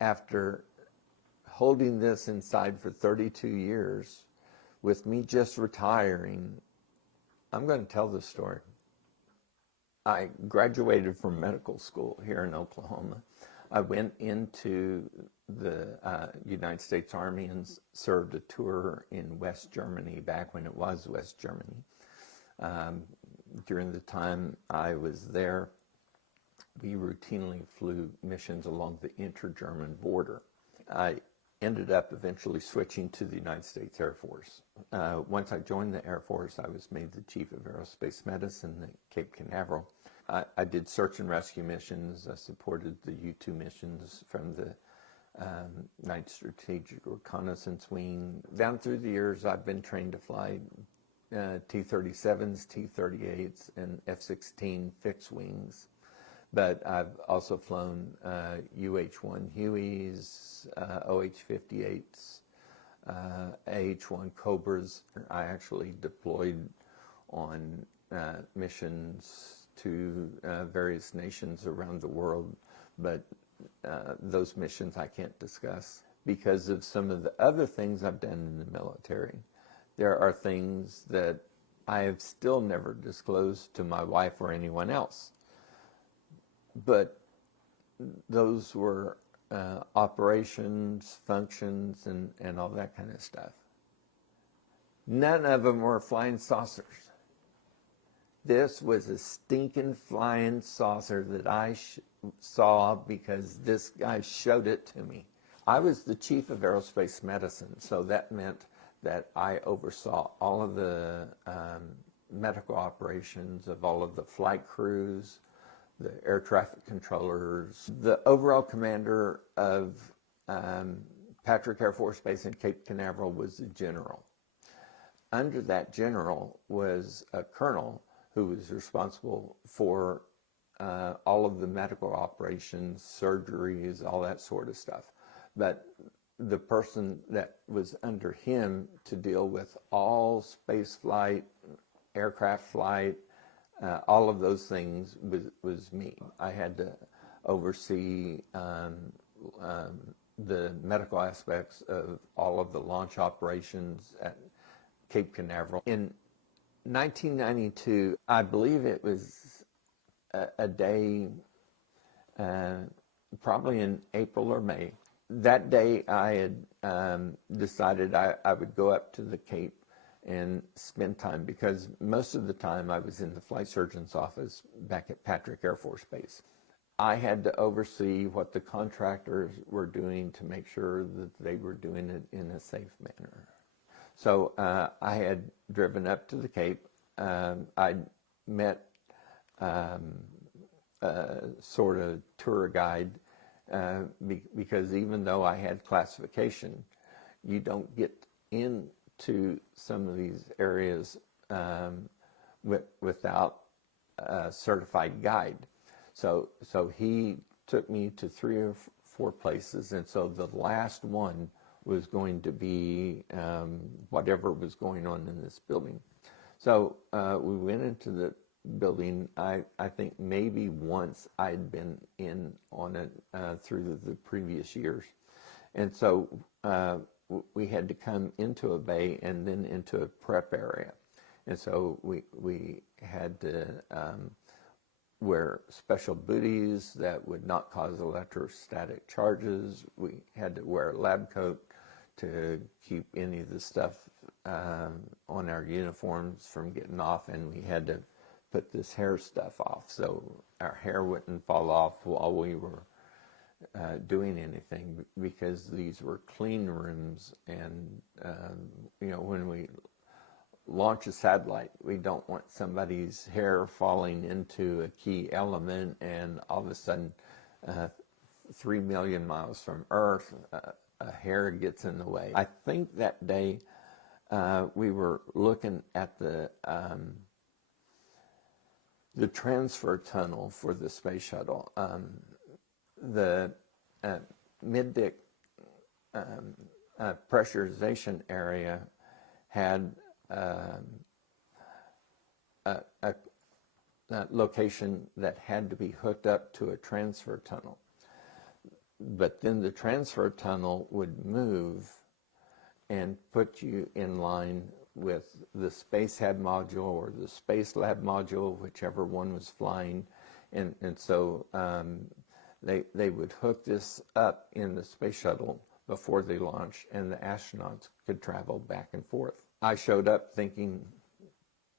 after holding this inside for 32 years, with me just retiring, I'm going to tell this story. I graduated from medical school here in Oklahoma. I went into the United States Army and served a tour in West Germany back when it was West Germany. During the time I was there, we routinely flew missions along the inter-German border. I ended up eventually switching to the United States Air Force. Once I joined the Air Force, I was made the Chief of Aerospace Medicine at Cape Canaveral. I did search and rescue missions. I supported the U-2 missions from the Night Strategic Reconnaissance Wing. Down through the years, I've been trained to fly T-37s, T-38s, and F-16 fixed wings. But I've also flown UH-1 Hueys, OH-58s, AH-1 Cobras. I actually deployed on missions to various nations around the world, but those missions I can't discuss because of some of the other things I've done in the military. There are things that I have still never disclosed to my wife or anyone else. But those were operations, functions, and all that kind of stuff. None of them were flying saucers. This was a stinking flying saucer that I saw because this guy showed it to me. I was the Chief of Aerospace Medicine, so that meant that I oversaw all of the medical operations of all of the flight crews, the air traffic controllers. The overall commander of Patrick Air Force Base in Cape Canaveral was a general. Under that general was a colonel who was responsible for all of the medical operations, surgeries, all that sort of stuff. But the person that was under him to deal with all space flight, aircraft flight, all of those things was me. I had to oversee the medical aspects of all of the launch operations at Cape Canaveral. In 1992, I believe it was a day, probably in April or May. That day I had decided I would go up to the Cape and spend time, because most of the time I was in the flight surgeon's office back at Patrick Air Force Base. I had to oversee what the contractors were doing to make sure that they were doing it in a safe manner. So I had driven up to the Cape. I met a sort of tour guide because even though I had classification, you don't get into some of these areas without a certified guide. So he took me to 3 or 4 places, and so the last one was going to be whatever was going on in this building. So we went into the building. I think maybe once I'd been in on it through the previous years. And so we had to come into a bay and then into a prep area. And so we had to wear special booties that would not cause electrostatic charges. We had to wear a lab coat to keep any of the stuff on our uniforms from getting off, and we had to put this hair stuff off so our hair wouldn't fall off while we were doing anything, because these were clean rooms, and you know, when we launch a satellite, we don't want somebody's hair falling into a key element and all of a sudden 3 million miles from Earth a hair gets in the way. I think that day we were looking at the transfer tunnel for the space shuttle. The mid-deck pressurization area had a location that had to be hooked up to a transfer tunnel. but then the transfer tunnel would move and put you in line with the Space Hab module or the Space Lab module, whichever one was flying. And so they would hook this up in the space shuttle before they launched, and the astronauts could travel back and forth. I showed up thinking,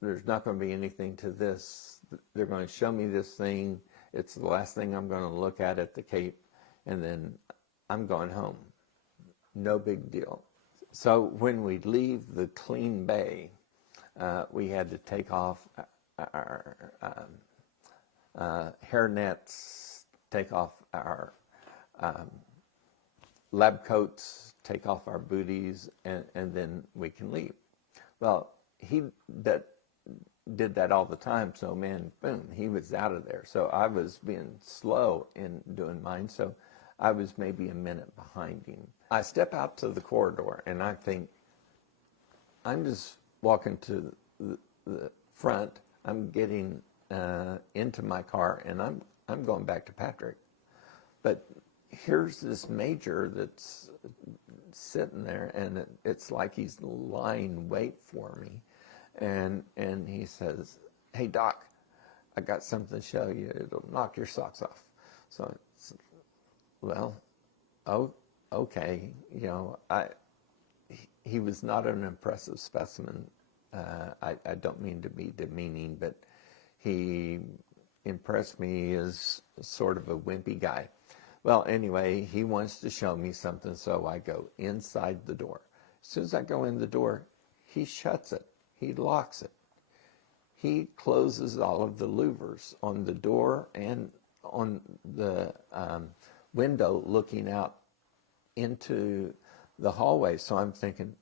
there's not going to be anything to this. They're going to show me this thing. It's the last thing I'm going to look at the Cape, and then I'm going home. No big deal. So when we leave the clean bay, we had to take off our hair nets, take off our lab coats, take off our booties, and then we can leave. Well, he did that all the time, so man, boom, he was out of there. So I was being slow in doing mine, so I was maybe a minute behind him. I step out to the corridor, and I think, I'm just walking to the front. I'm getting into my car, and I'm going back to Patrick. But here's this major that's sitting there, and it's like he's lying wait for me. And he says, "Hey, Doc, I got something to show you. It'll knock your socks off." So, well, okay. You know, he was not an impressive specimen. I don't mean to be demeaning, but he impressed me as sort of a wimpy guy. Well, anyway, he wants to show me something, so I go inside the door. As soon as I go in the door, he shuts it. He locks it. He closes all of the louvers on the door and on the window looking out into the hallway. So I'm thinking,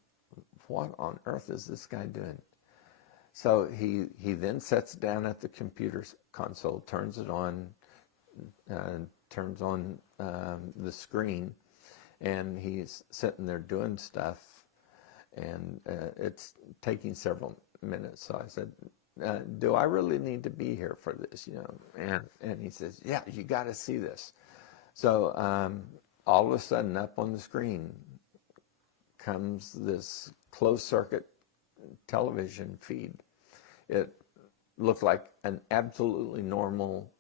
what on earth is this guy doing? So he then sits down at the computer console, turns it on, turns on the screen, and he's sitting there doing stuff, and it's taking several minutes. So I said, do I really need to be here for this? You know, and he says, yeah, you got to see this. So all of a sudden, up on the screen comes this closed circuit television feed. It looked like an absolutely normal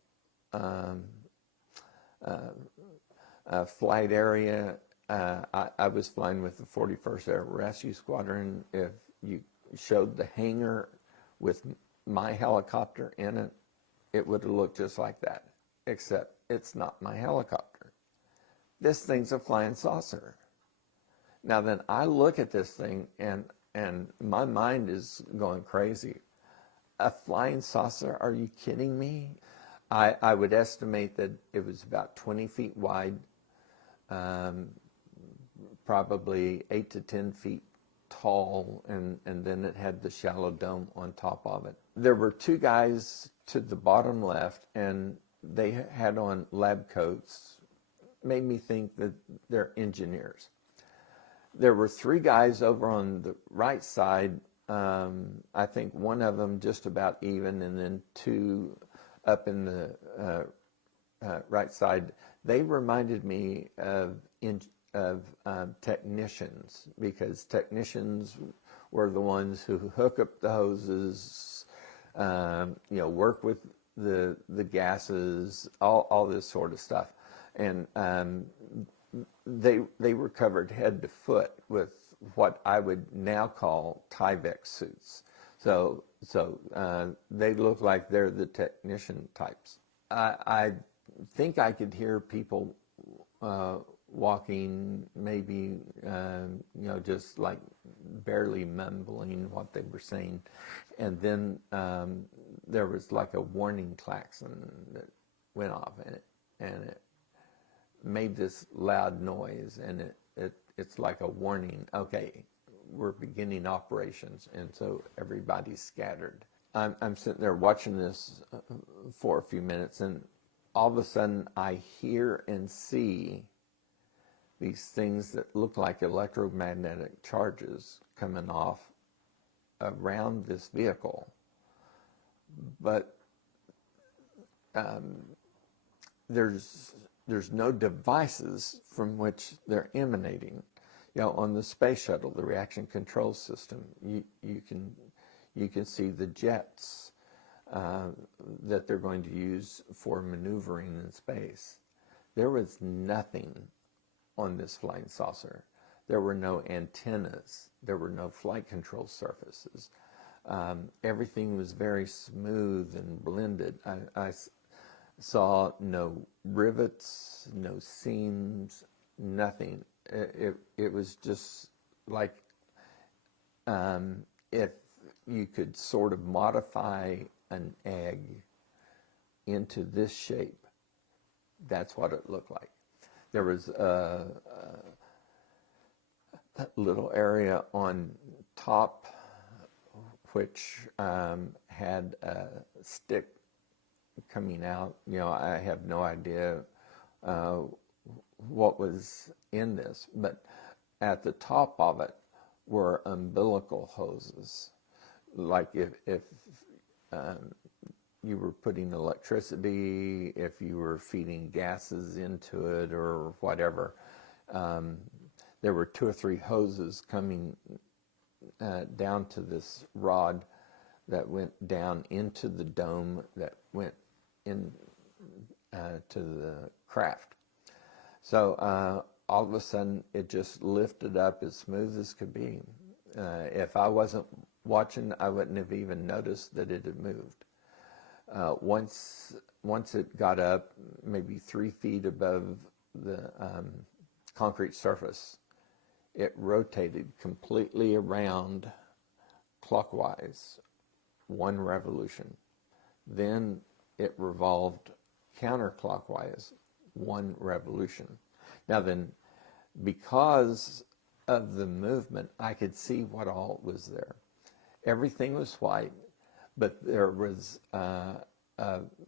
flight area. I was flying with the 41st Air Rescue Squadron. If you showed the hangar with my helicopter in it, it would have looked just like that, except it's not my helicopter. This thing's a flying saucer. Now then, I look at this thing, and my mind is going crazy. A flying saucer? Are you kidding me? I would estimate that it was about 20 feet wide, probably 8 to 10 feet tall, and then it had the shallow dome on top of it. There were two guys to the bottom left, and they had on lab coats. Made me think that they're engineers. There were three guys over on the right side. I think one of them just about even, and then two up in the right side. They reminded me of technicians, because technicians were the ones who hook up the hoses, work with the gases, all this sort of stuff. And they were covered head to foot with what I would now call Tyvek suits. So they look like they're the technician types. I think I could hear people walking, maybe just like barely mumbling what they were saying, and then there was like a warning klaxon that went off, and it made this loud noise, and it's like a warning. Okay, we're beginning operations, and so everybody's scattered. I'm sitting there watching this for a few minutes, and all of a sudden I hear and see these things that look like electromagnetic charges coming off around this vehicle. But there's there's no devices from which they're emanating. You know, on the space shuttle, the reaction control system, you can see the jets that they're going to use for maneuvering in space. There was nothing on this flying saucer. There were no antennas. There were no flight control surfaces. Everything was very smooth and blended. I saw no rivets, no seams, nothing. It was just like if you could sort of modify an egg into this shape, that's what it looked like. There was a little area on top which had a stick coming out. You know, I have no idea what was in this, but at the top of it were umbilical hoses. Like if you were putting electricity, if you were feeding gases into it or whatever, there were 2 or 3 hoses coming down to this rod that went down into the dome that went in to the craft. So all of a sudden it just lifted up as smooth as could be. If I wasn't watching, I wouldn't have even noticed that it had moved. Once it got up maybe 3 feet above the concrete surface, it rotated completely around clockwise, 1 revolution. Then it revolved counterclockwise, 1 revolution. Now then, because of the movement, I could see what all was there. Everything was white, but there was a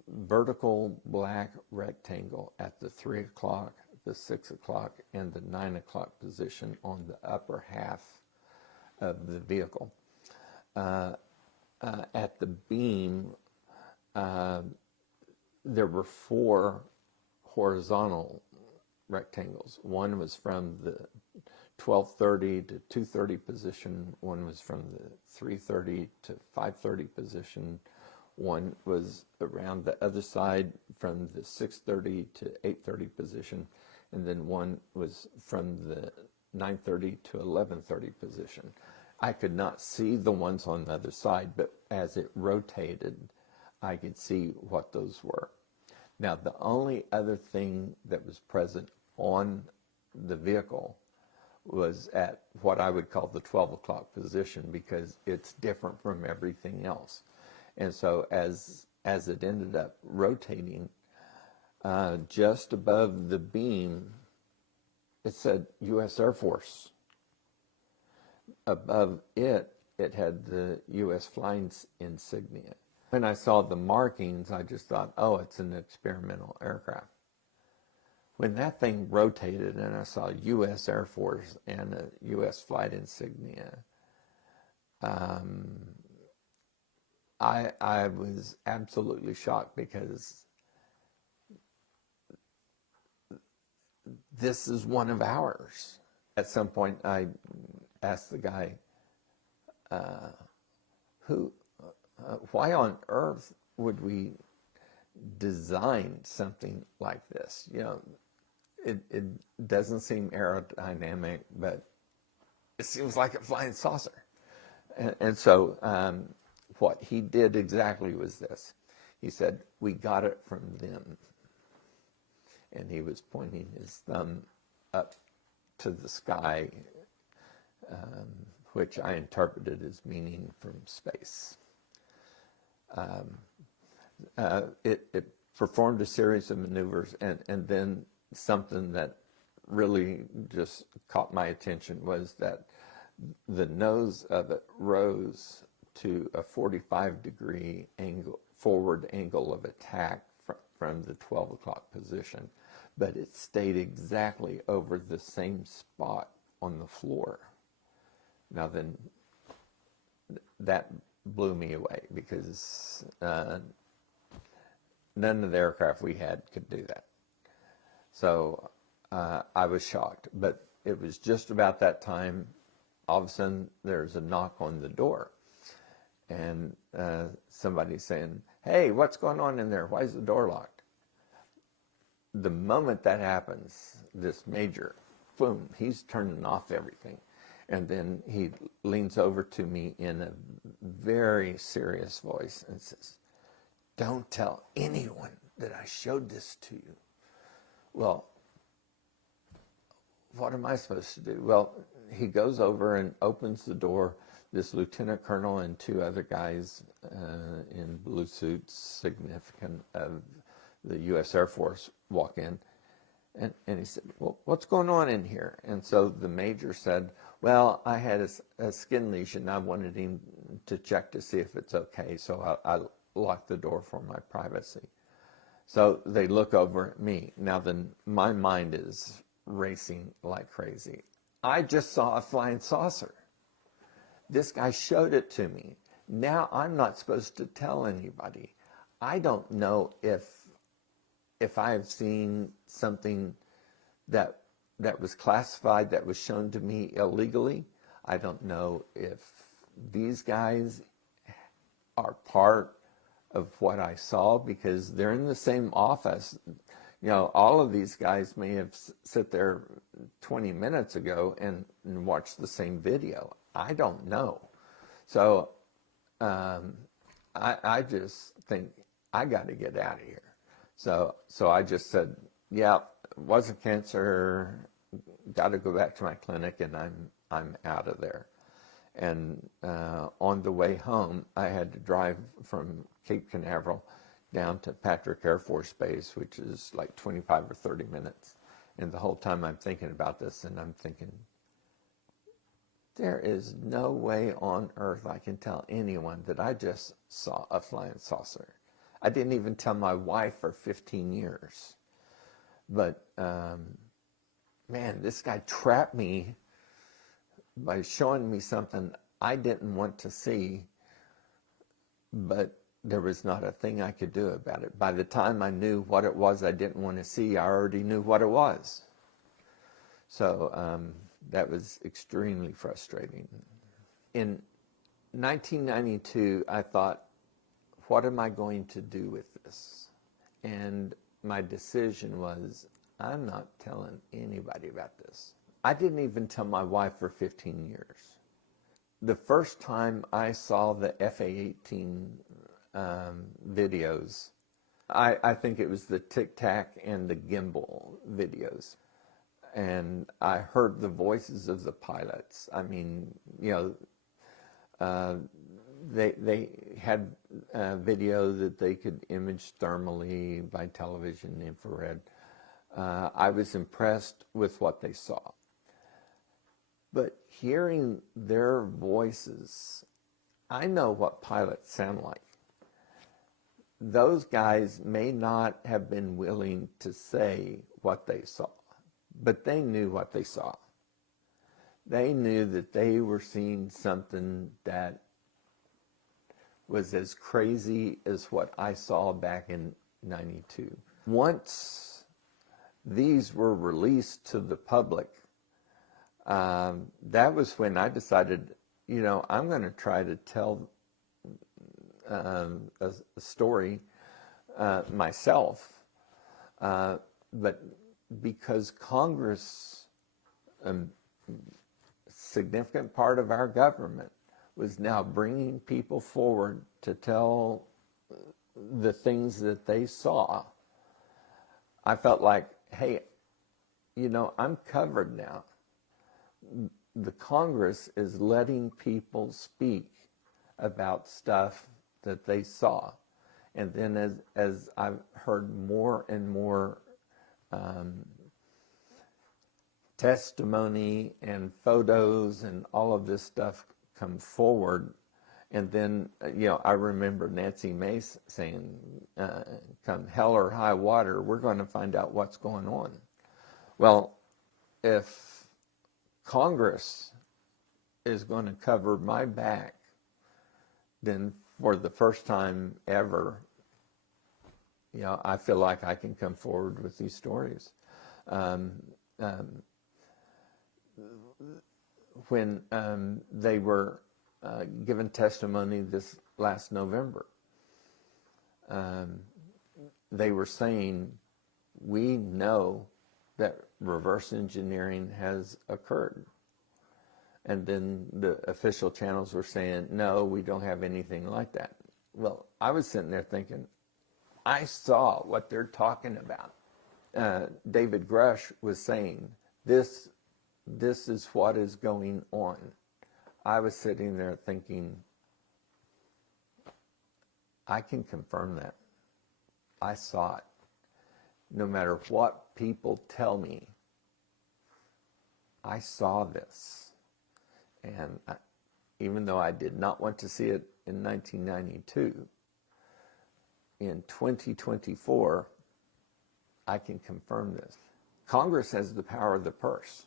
vertical black rectangle at the 3 o'clock, the 6 o'clock, and the 9 o'clock position on the upper half of the vehicle. At the beam, there were 4 horizontal rectangles. One was from the 12:30 to 2:30 position. One was from the 3:30 to 5:30 position. One was around the other side from the 6:30 to 8:30 position. And then one was from the 9:30 to 11:30 position. I could not see the ones on the other side, but as it rotated, I could see what those were. Now, the only other thing that was present on the vehicle was at what I would call the 12 o'clock position, because it's different from everything else. And so as it ended up rotating, just above the beam, it said U.S. Air Force. Above it, it had the U.S. flying insignia. When I saw the markings, I just thought, oh, it's an experimental aircraft. When that thing rotated and I saw U.S. Air Force and a U.S. flight insignia, I was absolutely shocked, because this is one of ours. At some point, I asked the guy, why on earth would we design something like this? You know, it doesn't seem aerodynamic, but it seems like a flying saucer. And so what he did exactly was this. He said, we got it from them. And he was pointing his thumb up to the sky, which I interpreted as meaning from space. It performed a series of maneuvers, and then something that really just caught my attention was that the nose of it rose to a 45-degree angle, forward angle of attack from the 12 o'clock position, but it stayed exactly over the same spot on the floor. Now then, that blew me away, because none of the aircraft we had could do that. So I was shocked. But it was just about that time, all of a sudden, there's a knock on the door. And somebody saying, "Hey, what's going on in there? Why is the door locked?" The moment that happens, this major, boom, he's turning off everything. And then he leans over to me in a very serious voice and says, "Don't tell anyone that I showed this to you." Well, what am I supposed to do? Well, he goes over and opens the door. This lieutenant colonel and two other guys in blue suits, significant of the U.S. Air Force, walk in. And he said, "Well, what's going on in here?" And so the major said, "Well, I had a skin lesion. I wanted him to check to see if it's okay, so I locked the door for my privacy." So they look over at me. Now then, my mind is racing like crazy. I just saw a flying saucer. This guy showed it to me. Now I'm not supposed to tell anybody. I don't know if I've seen something that was classified, that was shown to me illegally. I don't know if these guys are part of what I saw, because they're in the same office. You know, all of these guys may have sit there 20 minutes ago and watched the same video. I don't know. So I just think I got to get out of here. So I just said, "Yeah, it wasn't cancer. Got to go back to my clinic, and I'm out of there." And on the way home, I had to drive from Cape Canaveral down to Patrick Air Force Base, which is like 25 or 30 minutes. And the whole time I'm thinking about this, and I'm thinking, there is no way on earth I can tell anyone that I just saw a flying saucer. I didn't even tell my wife for 15 years. But, man, this guy trapped me by showing me something I didn't want to see, but there was not a thing I could do about it. By the time I knew what it was I didn't want to see, I already knew what it was. So that was extremely frustrating. In 1992, I thought, what am I going to do with this? And my decision was, I'm not telling anybody about this. I didn't even tell my wife for 15 years. The first time I saw the FA-18 videos, I think it was the Tic Tac and the gimbal videos. And I heard the voices of the pilots. I mean, you know, they had video that they could image thermally by television, infrared. I was impressed with what they saw. But hearing their voices, I know what pilots sound like. Those guys may not have been willing to say what they saw, but they knew what they saw. They knew that they were seeing something that was as crazy as what I saw back in '92. Once these were released to the public, that was when I decided, you know, I'm going to try to tell a story myself, but because Congress, a significant part of our government, was now bringing people forward to tell the things that they saw, I felt like, hey, you know, I'm covered now. The Congress is letting people speak about stuff that they saw. And then as I've heard more and more testimony and photos and all of this stuff come forward, and then, you know, I remember Nancy Mace saying, come hell or high water, we're going to find out what's going on. Well, if Congress is going to cover my back, then for the first time ever, you know, I feel like I can come forward with these stories. Um, um, when they were given testimony this last November, they were saying, we know that reverse engineering has occurred. And then the official channels were saying, no, we don't have anything like that. Well, I was sitting there thinking, I saw what they're talking about. David Grush was saying, this is what is going on. I was sitting there thinking, I can confirm that. I saw it. No matter what people tell me, I saw this. And even though I did not want to see it in 1992, in 2024, I can confirm this. Congress has the power of the purse.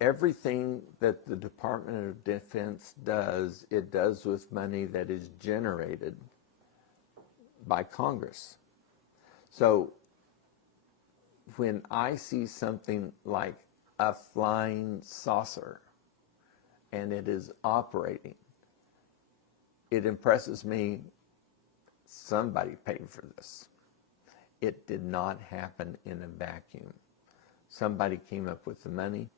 Everything that the Department of Defense does, it does with money that is generated by Congress. So when I see something like a flying saucer and it is operating, it impresses me, somebody paid for this. It did not happen in a vacuum. Somebody came up with the money.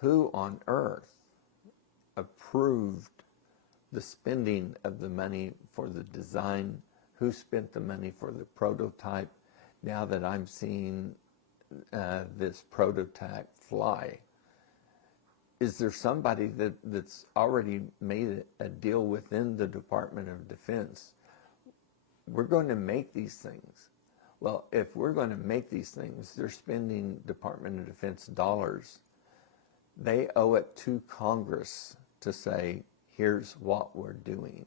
Who on earth approved the spending of the money for the design? Who spent the money for the prototype? Now that I'm seeing this prototype fly, is there somebody that's already made a deal within the Department of Defense? We're going to make these things. Well, if we're going to make these things, they're spending Department of Defense dollars. They owe it to Congress to say, here's what we're doing.